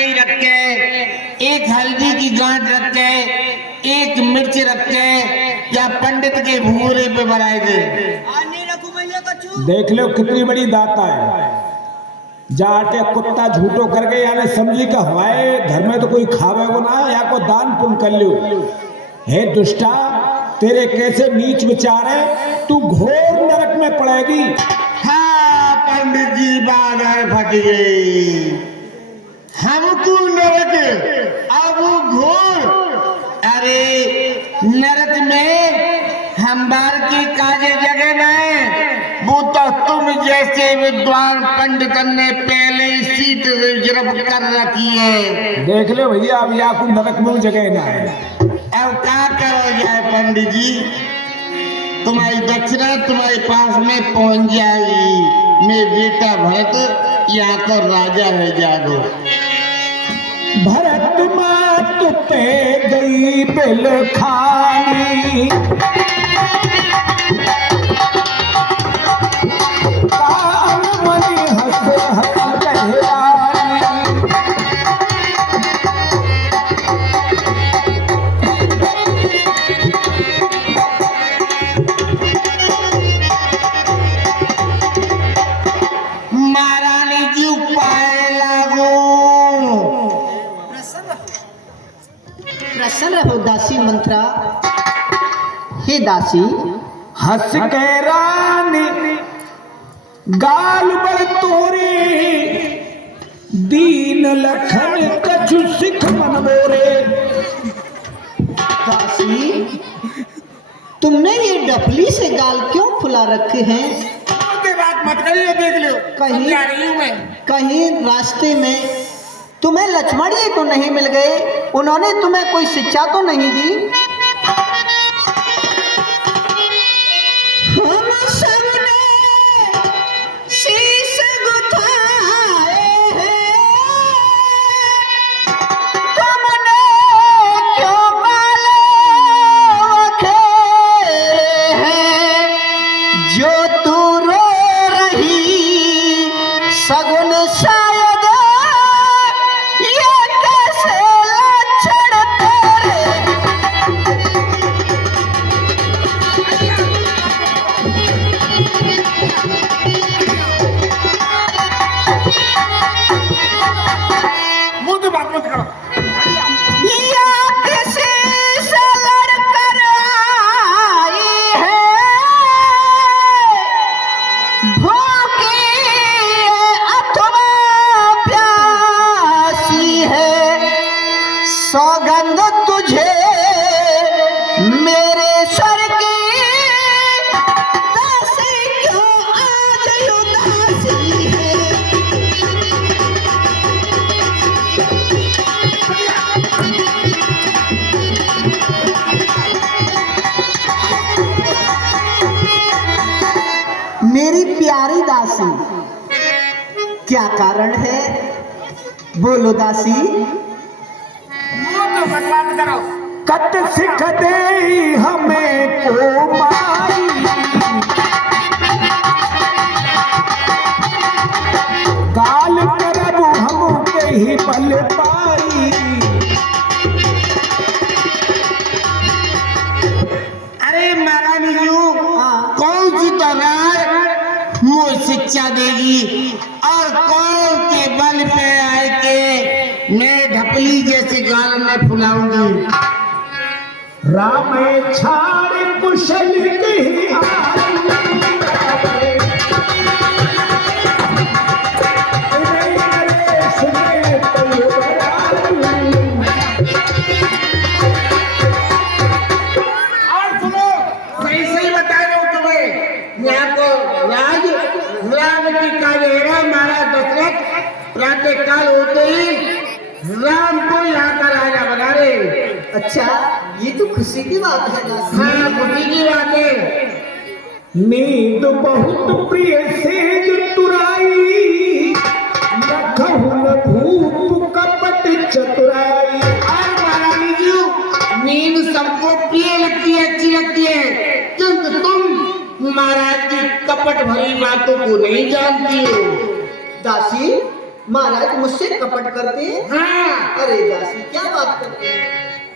मकई रख के, एक हल्दी की गांठ रख के, एक मिर्च रख के, या पंडित के भूरे पे बनाए थे। देख लो कितनी बड़ी दाता है। जाटे कुत्ता झूठो करके यानी समझी का हवाए घर में तो कोई खावे वो ना, या को दान पुण्य कर लो। हे दुष्टा, तेरे कैसे नीच विचार है, तू घोर नरक में पड़ेगी। हाँ पंडित जी, बाधाएं फट गई। हमको नरक, अब घोर। अरे नरक में हम बार की काजे जगह गए, वो तो तुम जैसे विद्वान पंडित ने पहले ही सीट रिजर्व कर रखी है। देख लो भैया, अब या को नरक में जगह ना है। अब क्या करो जाए पंडित जी, तुम्हारी दक्षिणा तुम्हारे पास में पहुंच जाएगी। मेरे बेटा भरत यहाँ को राजा है, जागो। भरत मात पे गई बिल खानी, महारानी जी उपाय लागो। प्रसन्न रहो दासी मंत्रा। हे दासी, हंस के रानी गाल बड़ तोरे, दीन लखन कछु सिख मन मोरे। दासी, तुमने ये डफली से गाल क्यों फुला रखे हैं? बात मत करिए, देख लो कहीं जा रही हूँ मैं। कहीं रास्ते में तुम्हें लक्ष्मण जी तो नहीं मिल गए? उन्होंने तुम्हें कोई शिक्षा तो नहीं दी? हम सबने शीश गुथाए हैं, तुमने क्यों बालों खेले हैं? जो तू रो रही सगुन शायद ये कैसे लक्षण तेरे। मुझे बात मत करो। या किसी से लड़कर आई है, भूखी अथवा प्यासी है, सौगंध तुझे मेरे सर की, दासी क्यों आज उदासी है। मेरी प्यारी दासी, क्या कारण है? बोलो दासी। मुझे बर्बाद करो। कत सिख दे हमें को माई, गाल करब हम के ही बल पाई। अरे महारानी जी, हाँ। कौन सी तलवार मुझे शिक्षा देगी, और कौन के बल पे आए के मैं ढपली जैसे गाल में फुलाऊंगी। राम छाड़ कुशल कही आई, और सुनो, सही सही बता रहा हूँ तुम्हें, यहाँ को राज राम की कावेरा महाराज दशरथ प्रातः काल होते ही राम को यहाँ का राजा बना रहे। अच्छा, ये तो खुशी की बात है दासी। हाँ, खुशी की बात है। नींद बहुत प्रिय से तुराई, न भूप कपट चतुराई। और महारानी जी, नींद सबको प्रिय लगती है, अच्छी लगती है, किंतु तुम महाराज की कपट भरी बातों को नहीं जानती हो। दासी, महाराज मुझसे कपट करते हैं? हाँ। अरे दासी क्या बात करते हैं?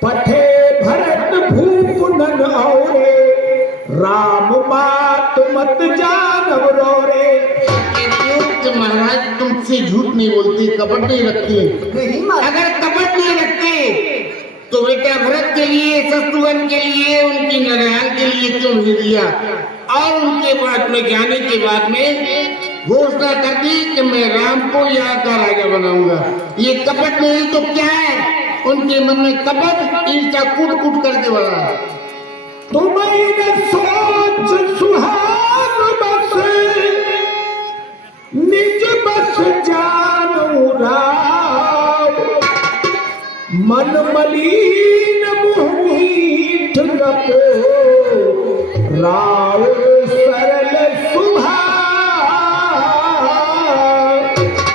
पठे भरत भूप नन औरे, राम बात मत जानव रोरे। कि महाराज तुमसे झूठ नहीं बोलती, कपट नहीं रखती। नहीं महाराज। अगर कपट नहीं रखते तो बेटा भरत के लिए, शत्रुघ्न के लिए, उनकी नारायण के लिए क्यों नहीं दिया? और उनके बाद में जाने के बाद में घोषणा कर दी कि मैं राम को यहाँ का राजा बनाऊंगा। ये कपट नहीं तो क्या है? उनके मन में कपट, ईर्ष्या कूट कूट करके वाला। तुम्हें सोच सुहाग बस, निज बस जानू राव, मन मलिन मुँह मीठ गपो, राव सरल सुभाव।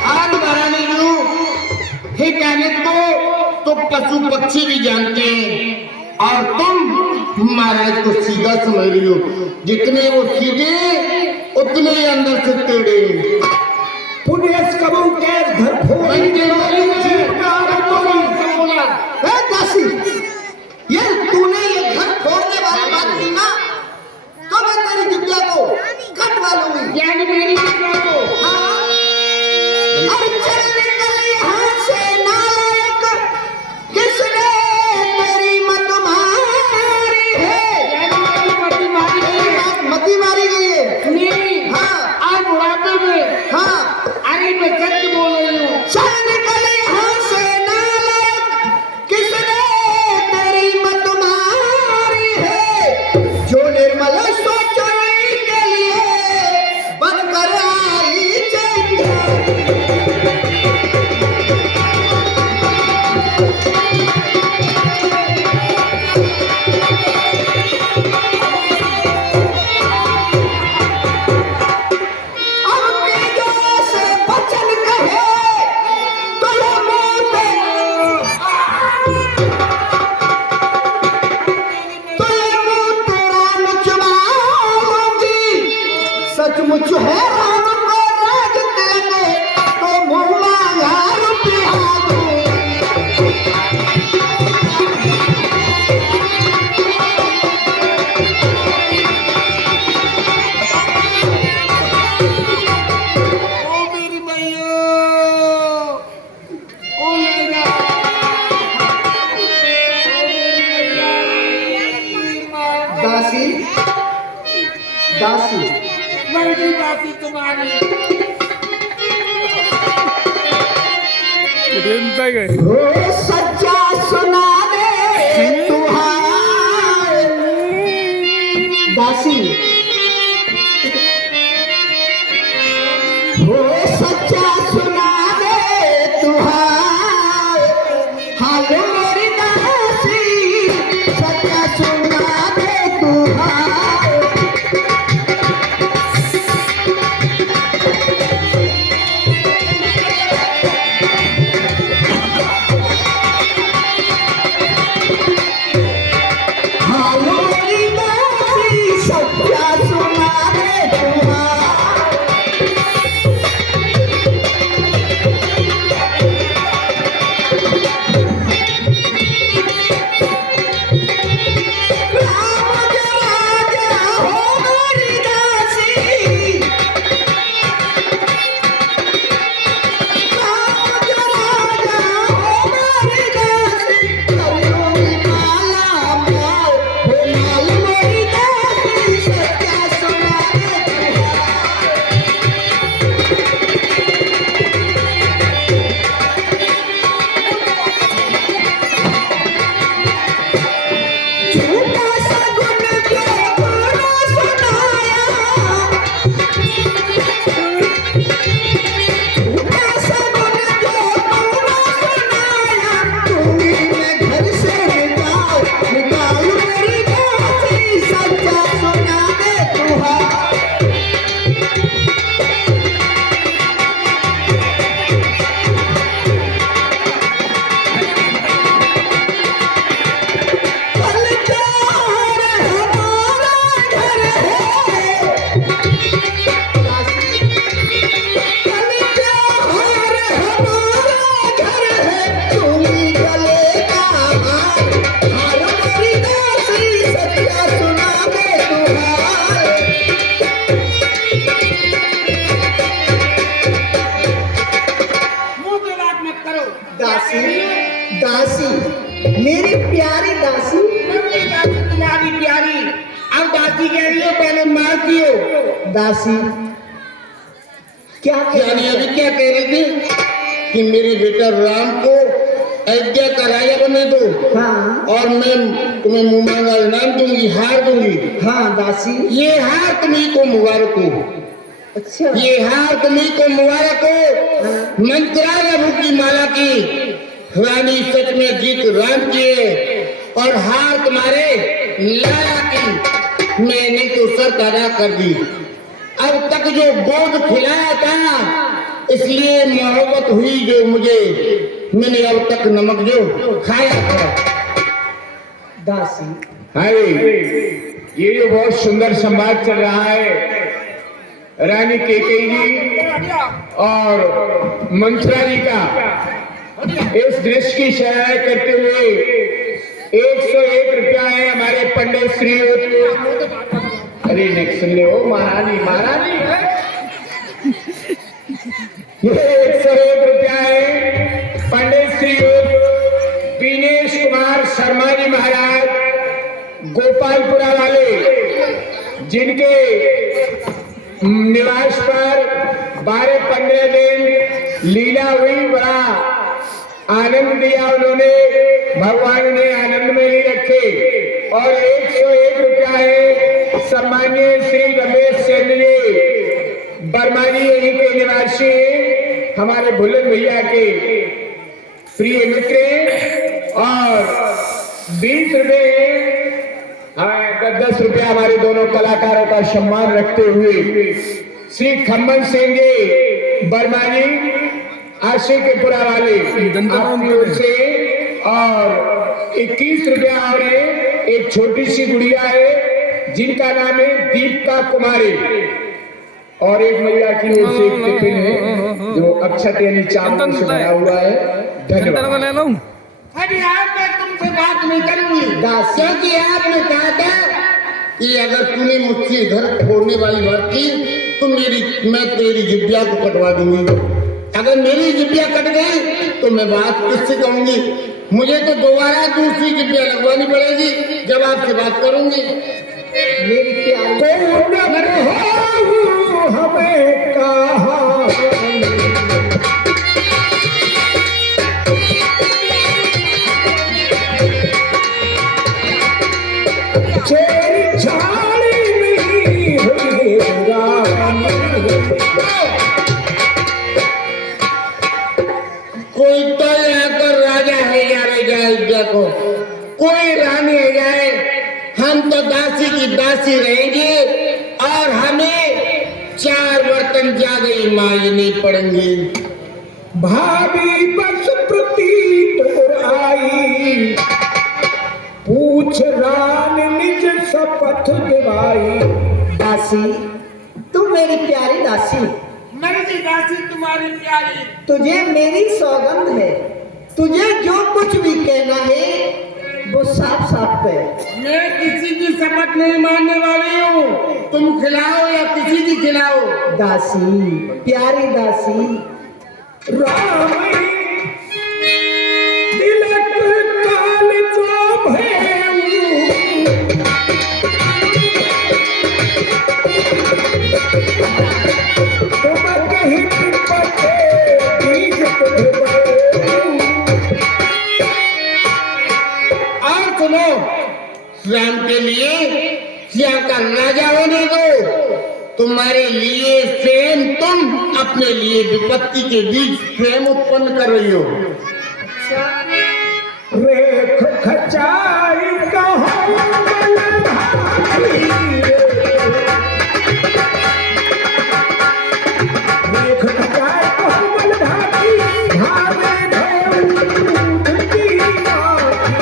और महारानी जी, हे कहने को तो पशु पक्षी भी जानते हैं, और तुम महाराज को सीधा समझ रही हो। जितने वो सीधे उतने ही अंदर से टेढ़े। पुण्य कबू के घर फोड़ी दासी, ये तूने ये घर फोड़ने वाली बात की ना, तो मैं तेरी विद्या को कटवा लूंगी। यानी मेरी विद्या को। हाँ। अरे चल निकल यहाँ से नालायक, किसने तेरी मत मारी है? यानी मेरी मति मारी गई है। मती मारी गई है। नहीं। हाँ। और बुढ़ापे में। हाँ। अरे मैं सच बोल रही हूँ। चल निकल यहाँ से नालायक, किसने तेरी मत मारी है? जो निर्मल सोचने के लिए बनकर आई चंद्र। अब तेजों से बचन कहे तो ये मुंह पे, तो ये मुंह तेरा नचवाऊंगी। सचमुच है राम को राज देंगे तो मुंह मांगा रुपया दूंगी। ओ मेरी मैया, ओ मेरा, दासी, दासी, मेरी दासी तुम्हारी। हो सच्चा सुना दे तुहार। दासी, हो सच्चा सुना दे तुहार। हाल मेरी दासी, सच्चा सुना दे तुहार। करो। दासी दासी मेरी प्यारी दासी मेरी दासी तुम्हारी प्यारी, अब दासी कह रही हो, पहले मार दियो। दासी क्या यानी अभी क्या कह रही थी कि मेरे बेटा राम को अयोध्या का राजा बने दो, हाँ और मैं तुम्हें मुंह मांगा इनाम दूंगी, हार दूंगी। हाँ दासी। ये हार तुम्ही को मुबारक हो, अच्छा ये हार तुम्ही को मुबारक हो। मंत्रा प्रभु की माला की रानी सच में जीत राम की है, और हार तुम्हारे लाला की मैंने तो सर अदा कर दी। अब तक जो गोद खिलाया था, इसलिए मोहब्बत हुई जो मुझे, मैंने अब तक नमक जो खाया था। दासी हाय, ये जो बहुत सुंदर संवाद चल रहा है रानी कैकेयी जी और मंत्रा जी का, इस दृश्य की सराहना करते हुए 101 रुपया है हमारे पंडित श्री। अरे नेक्स्ट सुन ले, ओ महारानी महारानी ये 101 रुपया है पंडित श्री दिनेश कुमार शर्मा जी महाराज गोपालपुरा वाले, जिनके निवास पर 12-15 दिन लीला हुई, बड़ा आनंद दिया उन्होंने, भगवान ने आनंद में ही रखे। और 101 रुपया है सम्मान्य श्री रमेश सेन जी वर्मा जी, यहीं के निवासी हमारे भुल्लन भैया के प्रिय मित्र। और 20 रुपये 10 रुपया हमारे दोनों कलाकारों का सम्मान रखते हुए श्री खम्मन सिंह जी वर्मा जी आशिकपुरा वाले आपकी ओर से, और 21 रुपया और एक छोटी सी गुड़िया है जिनका नाम है दीपिका कुमारी, और एक मैया की ओर से एक टिफिन है जो अक्षत यानी चावल से भरा हुआ है। धन्यवाद। अरे यार मैं तुमसे बात नहीं करूंगी, क्योंकि आपने कहा था कि अगर तूने मुझसे घर छोड़ने वाली बात की तो मैं तेरी जिब्बिया को कटवा दूंगी। अगर मेरी जिब्बिया कट गई तो मैं बात किससे कहूंगी? मुझे तो दोबारा दूसरी जिब्बिया लगवानी पड़ेगी जब आपसे बात करूंगी। मेरी प्यारी हमें कहा कोई तो यहाँ पर राजा है या अयोध्या को, कोई रानी है जाए, हम तो दासी की दासी रहेंगे, और हमें 4 बर्तन ज्यादा ही मांगनी पड़ेंगी। भाभी बस प्रतीत हो आई, पूछ रान निज शपथ दिवाई। दासी तू मेरी प्यारी दासी, मेरी दासी तुम्हारी प्यारी, तुझे मेरी सौगंध है, तुझे जो कुछ भी कहना है वो साफ साफ कह। मैं किसी की शपथ नहीं मानने वाली हूँ, तुम खिलाओ या किसी की खिलाओ। दासी प्यारी दासी, राम तिलक काल जो भयऊ, तुम कहीं पते बीज और सुनो, राम के लिए यहाँ का राजा होने दो, तुम्हारे लिए स्वयं तुम अपने लिए विपत्ति के बीच स्वयं उत्पन्न कर रही हो। रेख खचाई कहो बलधारी, रेख खचाई कहो बलधारी, भावे भयऊ की माती।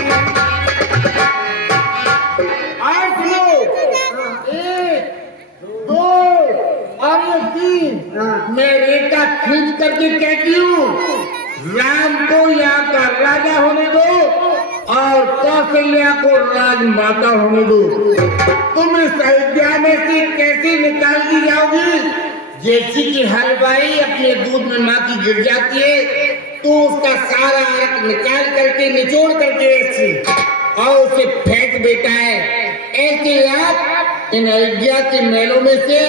और सुनो, 1 2 और ये 3, मैं रेखा खींच करके कहती हूँ, राम को यहाँ का राजा होने दो और कौशल्या को राजमाता होने दो। तुम इस अयोध्या में से कैसे निकाल दी जाओगी? जैसी कि हलवाई अपने दूध में माँ की गिर जाती है, तू उसका सारा अर्क निकाल करके निचोड़ करके और उसे फेंक देता है। ऐसे आप इन अयोध्या के मेलों में से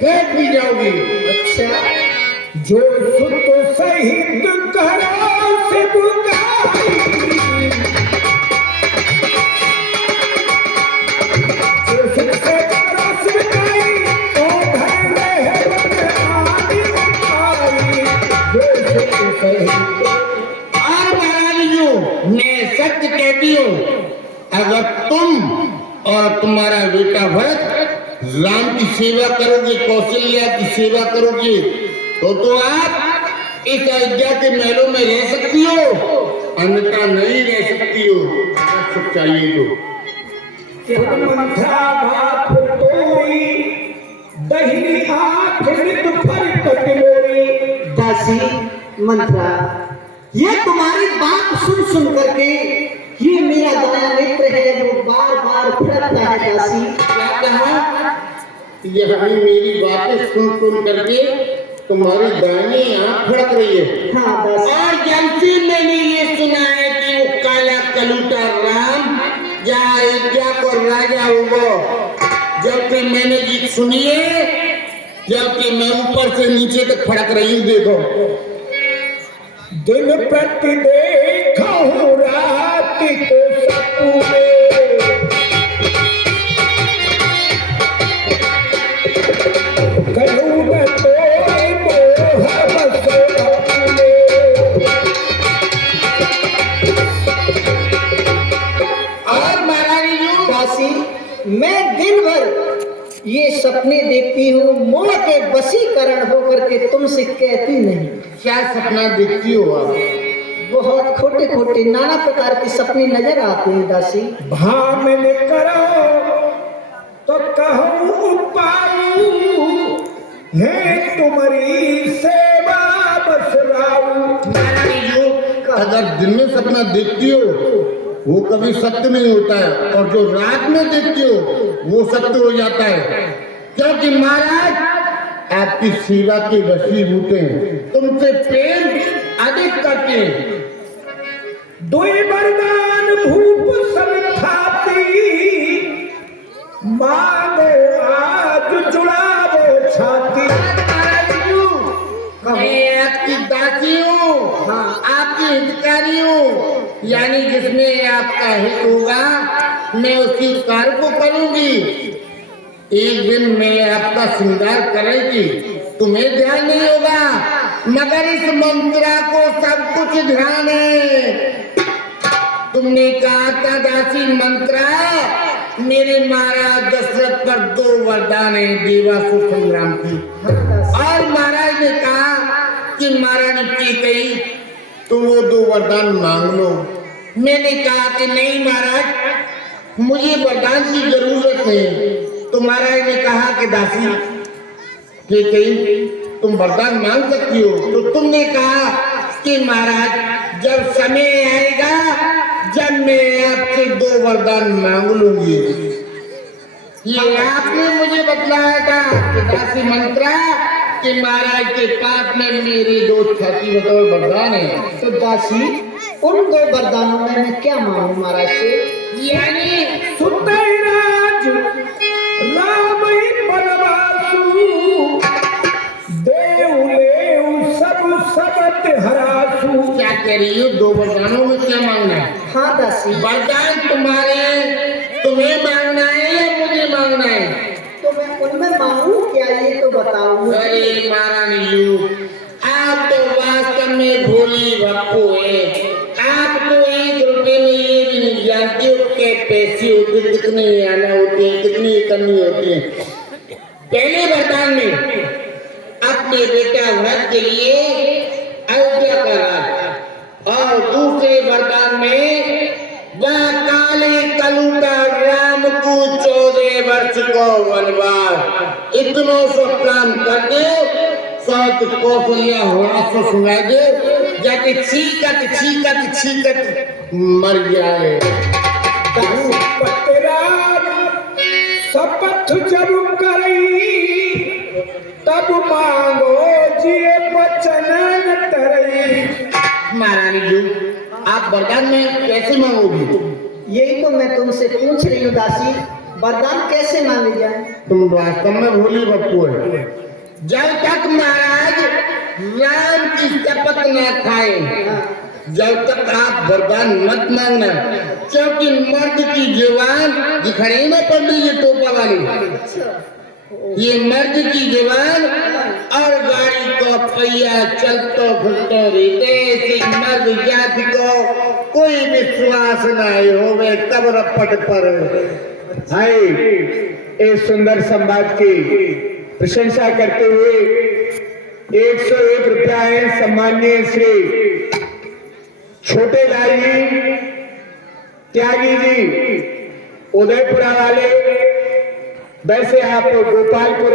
फेंक भी जाओगी। अच्छा, जो सुत सहित करो से बुकाई, जो सुत से करो से बुकाई, तो घर में है बदनामी उठाई। जो सुत सहित। और महारानी जी, मैं सत्य कहती हूँ, अगर तुम और तुम्हारा बेटा भरत राम की सेवा करोगे, कौशल्या की सेवा करोगे, तो आप इस अयोध्या के महलों में रह सकती हो, अन्यथा नहीं रह सकती हो। अगर सुख चाहिए तो मंथरा बाप तोरी, दहिनी आँख नित फल कटोरी। दासी मंत्रा, ये तुम्हारी बात सुन सुन करके ये मेरा दाया नेत्र है जो बार बार फड़कता है। दासी क्या कहा? यह मेरी बातें सुन सुन करके तुम्हारी दाहिनी आँख फड़क रही है। हाँ दासी। और जब से मैंने ये सुना है कि वो काला कलूटा राम जहाँ अयोध्या को राजा होगा, जब से मैंने गीत सुनी है, जब कि मैं ऊपर से नीचे तक फड़क रही हूँ। देखो, दिन प्रति देखूं रात को सपने, करूँ न कोई मोह बस अपने। और महारानी जी, दासी, मैं दिन भर ये सपने देखती हूँ, मोह के वशीकरण होकर के तुमसे कहती नहीं। क्या सपना देखती हो आप? बहुत खोटे खोटे नाना प्रकार के सपने नजर आते हैं। दासी भामिन करो तो कहूँ पाऊँ, है तुम्हारी सेवा बस राऊं। महारानी जी, अगर दिन में सपना देखती हो वो कभी सत्य नहीं होता है, और जो रात में देखती हो वो सत्य हो जाता है। क्योंकि महाराज आपकी सेवा के वशीभूत हैं, तुमसे प्रेम अधिक करते हैं। दुई वरदान भूप संथाती, मांगो आज जुड़ावो छाती। मैं आपकी दासी हूँ, हाँ, आपकी हितकारी हूँ, यानी जिसमें आपका हित होगा मैं उसी कार्य को करूंगी। एक दिन मैं आपका श्रृंगार करेगी, तुम्हें ध्यान नहीं होगा, मगर इस मंत्रा को सब कुछ ध्यान है। तुमने कहा था दासी मंत्रा, मेरे महाराज दशरथ पर 2 वरदान है देवासुर संग्राम की। और महाराज ने कहा कि महारानी की गई तो वो 2 वरदान मांग लो। मैंने कहा कि नहीं महाराज, मुझे वरदान की जरूरत नहीं। तो महाराज ने कहा कि दासी कि कहीं तुम वरदान मांग सकती हो। तो तुमने कहा कि महाराज जब समय आएगा जब मैं आपसे 2 वरदान मांग लूंगी। ये आपने मुझे बतलाया था कि दासी मंत्रा कि महाराज के पास में मेरे 2 छाती बतौर वरदान है। तो दासी, उन 2 वरदानों में मैं क्या मांगू महाराज से? यानी सुतैराज राम बनवासु, देव लेव सब सबत हरासु। क्या कह रही हो? 2 वरदानों में क्या मांगना है? हाँ दासी। वरदान तुम्हें मांगना है या मुझे मांगना है? तो मैं उनमें मांगू क्या, ये तो बताओ मुझे। अरे महारानी जी, आप तो वास्तव में भोली बप्पू है। आप तो 1 रुपए में ये भी नहीं जानते हो कि पैसे होते, कितने आना होते हैं, कितनी करनी होती है। पहले वरदान में अपने बेटा भरत के लिए अयोध्या का राज, और दूसरे वरदान में वह काले कलूटा राम को 14 वर्ष को वनवास। इतनों से काम कर दे, सत कौशल्या हुआ से सुना दे, जाके चीकत चीकत चीकत मर जाए। शपथ जब करी तब मांगो जिए बचन न तरई। महारानी जी, आप वरदान में कैसे मांगोगी? यही तो मैं तुमसे पूछ रही हूँ दासी, वरदान कैसे मांगे जाए? तुम वास्तव में भोली बप्पू है। जब तक महाराज राम की शपथ न खाए, जब तक आप वरदान मत मांगना, क्योंकि मर्द की जुबान दिखड़ी में पड़ रही है टोपा वाली। ये मर्द की जुबान और गाड़ी को पहिया चलतो फिरतो रहते, इसी मर्द जाति को कोई विश्वास नहीं होवे कब्र पट पर। हाय, इस सुंदर संवाद की प्रशंसा करते हुए 101 रुपया है सम्माननीय श्री छोटे लाल जी, त्यागी जी, उदयपुरा वाले। वैसे आप गोपालपुर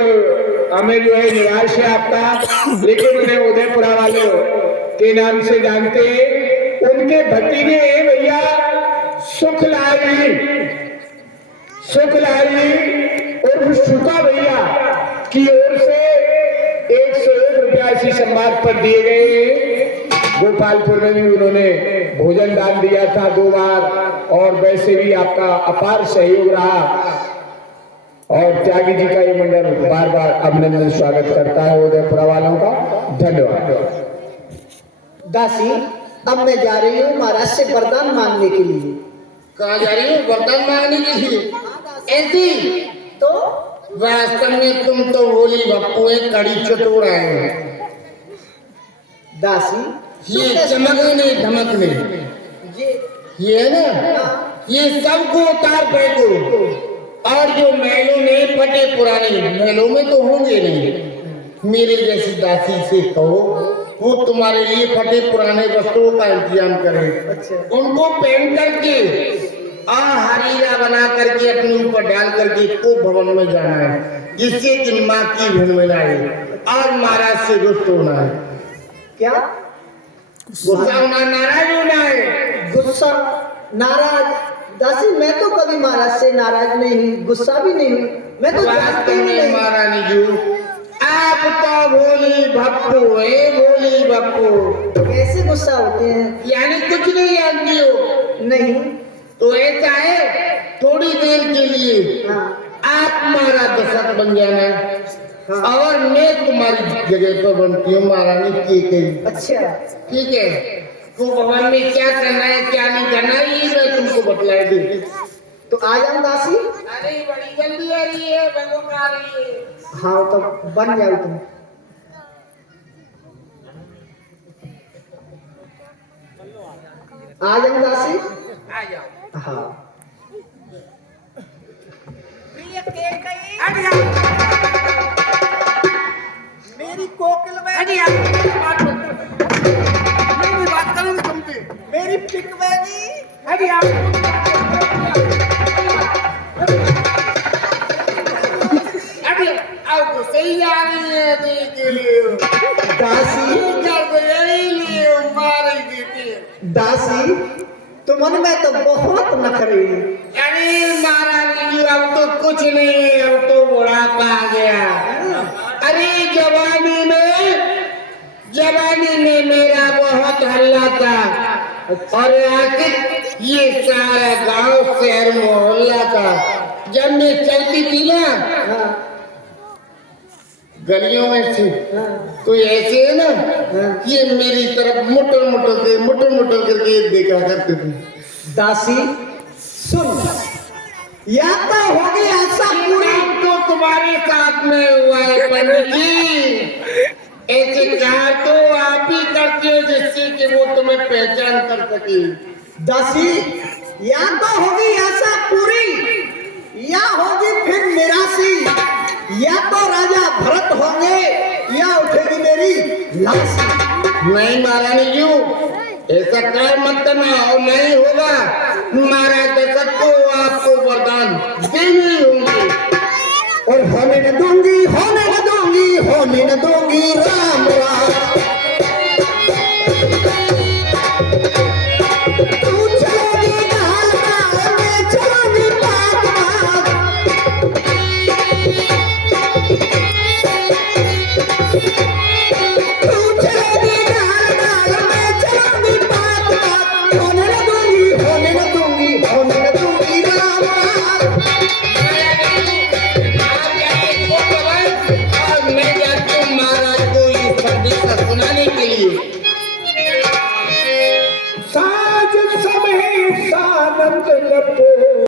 हमें जो है निवास है आपका, लेकिन उन्हें उदयपुरा वालों के नाम से जानते हैं। उनके भतीजे हैं भैया सुखलाल जी, सुखलाल जी और सुखा भैया की ओर से 101 रुपया इसी संवाद पर दिए गए। गोपालपुर में भी उन्होंने भोजन दान दिया था 2 बार, और वैसे भी आपका अपार सहयोग रहा। और त्यागी जी का ये मंडल बार बार अभिनंदन स्वागत करता है उदयपुरा वालों का। धन्यवाद। दासी, अब मैं जा रही हूँ महाराज से वरदान मांगने के लिए। कहाँ जा रही हो? वरदान मांगने के लिए? ऐसी तो वास्तव में तुम तो भोली बप्पू है, कड़ी चटोरा है। दासी, ये चमकने धमकने ये है ना, ये सबको उतार फेंको। और जो महलों में फटे पुराने महलों में तो होंगे नहीं, मेरे जैसी दासी से कहो वो तुम्हारे लिए फटे पुराने वस्त्रों का इंतजाम करे। अच्छा। उनको पहन करके हरीरा बना करके अपने ऊपर डाल करके को भवन में जाना है, जिससे कि माँ की भिन मिलाए और महाराज से रुष्ट होना है। क्या गुस्सा होना, नाराज होना है। गुस्सा नाराज? दासी, मैं तो कभी महाराज से नाराज नहीं हूँ, गुस्सा भी नहीं हूँ। मैं तो जानती ही नहीं। महारानी जी, आप तो भोली बप्पू है, भोली बप्पू। कैसे गुस्सा होते हैं? यानी कुछ नहीं जानती हो? नहीं। तो ऐसा है, थोड़ी देर के लिए आप हमारा दशक बन जाना और मैं तुम्हारी जगह पर बनती हूँ महारानी की। अच्छा, ठीक है। तो भवन में क्या करना है क्या नहीं करना है ये मैं तुमको बतला दूँ। तो आ जाऊं दासी? अरे बड़ी जल्दी आ रही है, बंदूक आ रही है। हाँ, तो बन जाओ तुम। आ जाऊं दासी? आ जाओ। हाँ। मेरी कोकिल में बात करूंगी तुमसे। मेरी पिक वेगी सही आ रही है के लिए दासी, दासी, तुमन में तो बहुत नखरे। अरे महाराज जी, अब तो कुछ नहीं है, अब तो बुढ़ापा आ गया। अरे जवानी में मेरा बहुत हल्ला था, और आखिर ये सारा गांव शहर मोहल्ला था। जब मैं चलती थी ना गलियों में से, तो ऐसे है ना, ये मेरी तरफ मुटर करके देखा करते थे। दासी सुन, या तो होगी ऐसा पूरी। तो तुम्हारे साथ में हुआ है पंडित जी। ऐसे कार तो आप ही करते हो जिससे कि वो तुम्हें पहचान कर सके। दासी, या तो होगी ऐसा पूरी, या होगी फिर निराशी, या तो राजा भरत होंगे, या उठेगी मेरी लाश। नहीं महारानी जी, ऐसा कार्य मत करना, और नहीं होगा। महाराज दशरथ को आपको वरदान देने होंगे, और होने न दूंगी, होने न दूंगी, होने न दूंगी राम राम।